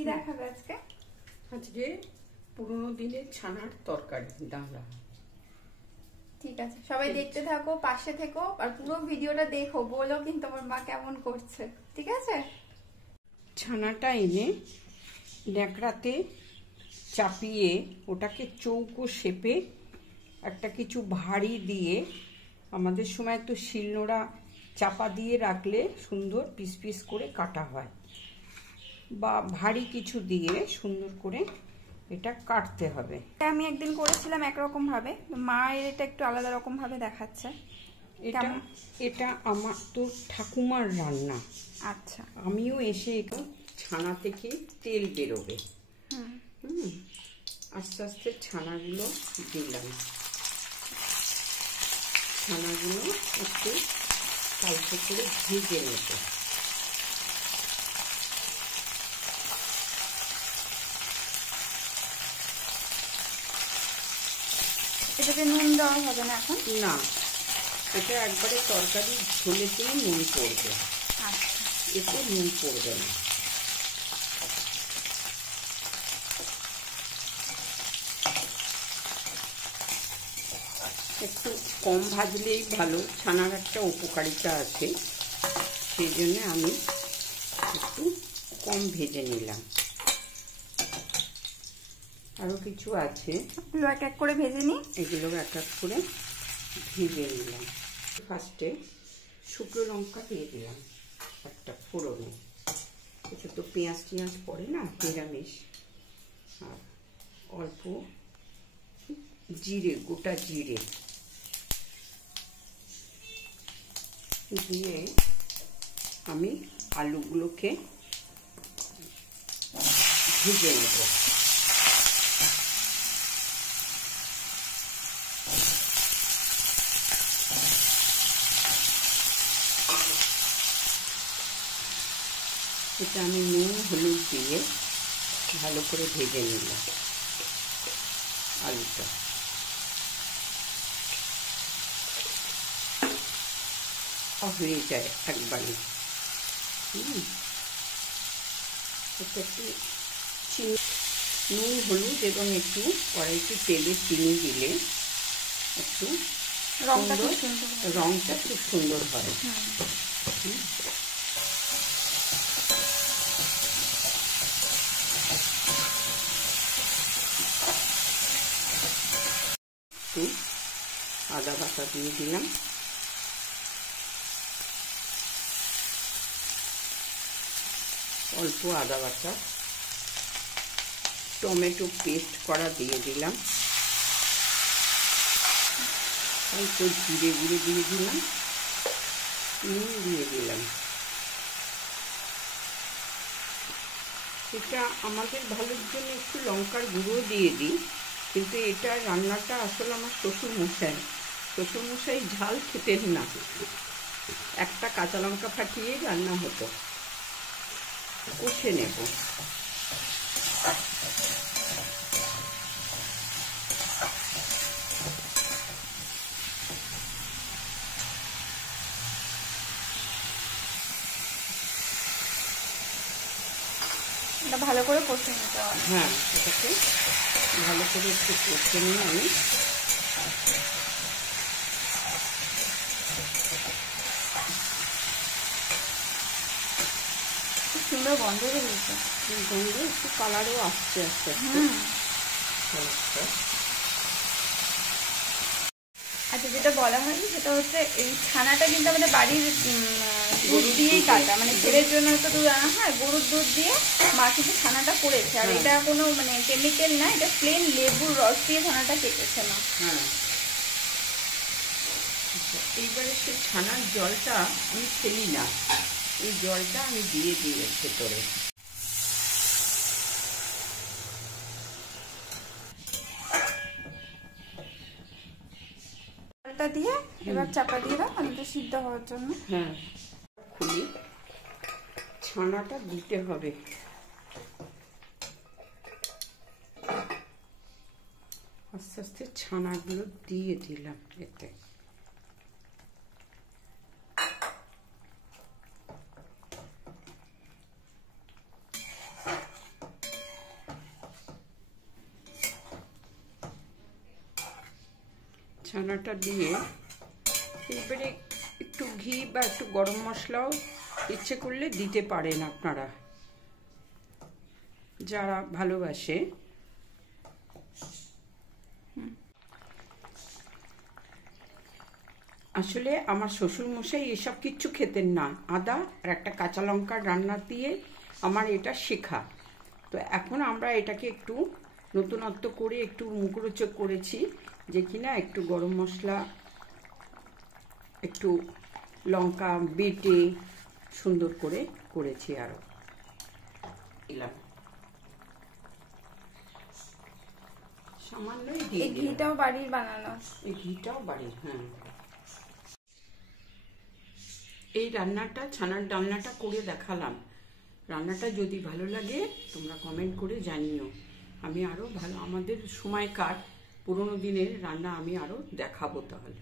কি দেখাবে আজকে? আজকে পুরোনো দিনের ছানার তরকারি ডালনা। ঠিক আছে, সবাই দেখতে থাকো, পাশে থেকো আর পুরো ভিডিওটা দেখো, বলো কিন্তু আমার মা কেমন করছে। ঠিক আছে? ছানাটা এনে ন্যাকড়াতে চাপিয়ে ওটাকে চৌকো শেপে একটা কিছু ভারী দিয়ে, আমাদের সময় তো শিলনোড়া চাপা দিয়ে রাখলে সুন্দর পিস পিস করে কাটা হয়, বা ভারী কিছু দিয়ে সুন্দর করে এটা কাটতে হবে। আমি একদিন করেছিলাম একরকম ভাবে, মায়ের এটা একটু আলাদা রকম ভাবে দেখাচ্ছে। এটা আমার তো ঠাকুমার রান্না। আচ্ছা, আমিও এসে এখন ছানা থেকে তেল বেরোবে। আস্তে আস্তে ছানাগুলো দিলাম। ছানাগুলো একটু কালচে করে ভেজে নেব। এটাতে নুন দেওয়া হবে না এখন? না, এটা একবারে তরকারি ঝোলেতেই নুন পড়বে। আচ্ছা, এতে নুন পড়বে না। একটু কম ভাজলেই ভালো, ছানার একটা উপকারিতা আছে, সেই জন্য আমি একটু কম ভেজে নিলাম। আরো কিছু আছে, এগুলো এক এক করে ভেজে নিই। এগুলো এক এক করে ভেজে নিলাম। ফার্স্টে শুকনো লঙ্কা দিয়ে দিলাম একটা ফোড়নে, কিছু তো পেঁয়াজ টিয়াজ পড়ে না, নিরামিষ। আর অল্প জিরে, গোটা জিরে দিয়ে আমি আলুগুলোকে ভেজে নেব। এটা আমি নুন হলুদ দিয়ে ভালো করে ভেজে নিলাম আলুটা। হয়ে যায় একবারে। এটা একটু চিনি, নুন হলুদ এবং একটু কড়াইতে তেলে চিনি দিলে একটু রংটা খুব সুন্দর হয়। একটু আদা বাটা দিয়ে দিলাম, অল্প আদা বাটা, টমেটো পেস্ট করা দিয়ে দিলাম, অল্প জিরে গুঁড়ো দিয়ে দিলাম, নুন দিয়ে দিলাম। এটা আমাদের ভালোর জন্য একটু লঙ্কার গুঁড়ো দিয়ে দিই, কিন্তু এটা রান্নাটা আসলে আমার শ্বশুরমশাই ঝাল খেতেন না, একটা কাঁচা লঙ্কা ফাটিয়ে রান্না হতো। কষে নেব। এটা ভালো করে কষে নিতে হবে। হ্যাঁ, এটাকে ভালো করে একটু কষে নিয়ে আমি সুন্দর গন্ধ বেরিয়েছে। গন্ধ একটু কালারও আসছে আস্তে আস্তে। আচ্ছা, যেটা বলা হয়নি সেটা হচ্ছে এই ছানাটা কিন্তু আমাদের বাড়ির দুধ দিয়েই কাটা, মানে ছেলের জন্য তো দুধ আনা হয়, গরুর দুধ দিয়ে মা কিন্তু ছানাটা করেছে। আর এটা কোনো মানে কেমিক্যাল না, এটা প্লেন লেবুর রস দিয়ে ছানাটা কেটেছে না। হ্যাঁ, এইবারে সেই ছানার জলটা আমি ফেলি না, এই জলটা আমি দিয়ে দিই ভেতরে। জলটা দিয়ে এবার চাপা দিয়ে দাও আলুটা সিদ্ধ হওয়ার জন্য। হ্যাঁ, খুলি, ছানাটা দিতে হবে। আস্তে আস্তে ছানাগুলো দিয়ে দিলাম এতে। ছানাটা দিয়ে এবারে একটু ঘি বা একটু গরম মশলাও ইচ্ছে করলে দিতে পারেন আপনারা, যারা ভালোবাসে। আসলে আমার শ্বশুরমশাই এসব কিচ্ছু খেতেন না, আদা আর একটা কাঁচা লঙ্কার রান্না দিয়ে আমার এটা শেখা। তো এখন আমরা এটাকে একটু নতুনত্ব করে একটু মুখরোচক করেছি, যে কিনা একটু গরম মশলা, একটু লঙ্কা বেটে সুন্দর করে করেছি। আরও দিলাম সামান্যই দিয়ে এই ঘিটাও বাড়ির বানানো? এই ঘিটাও বাড়ির, হ্যাঁ। এই রান্নাটা, ছানার ডালনাটা করে দেখালাম। রান্নাটা যদি ভালো লাগে তোমরা কমেন্ট করে জানিও। আমি আরও ভালো, আমাদের সময়কার পুরোনো দিনের রান্না আমি আরও দেখাবো তাহলে।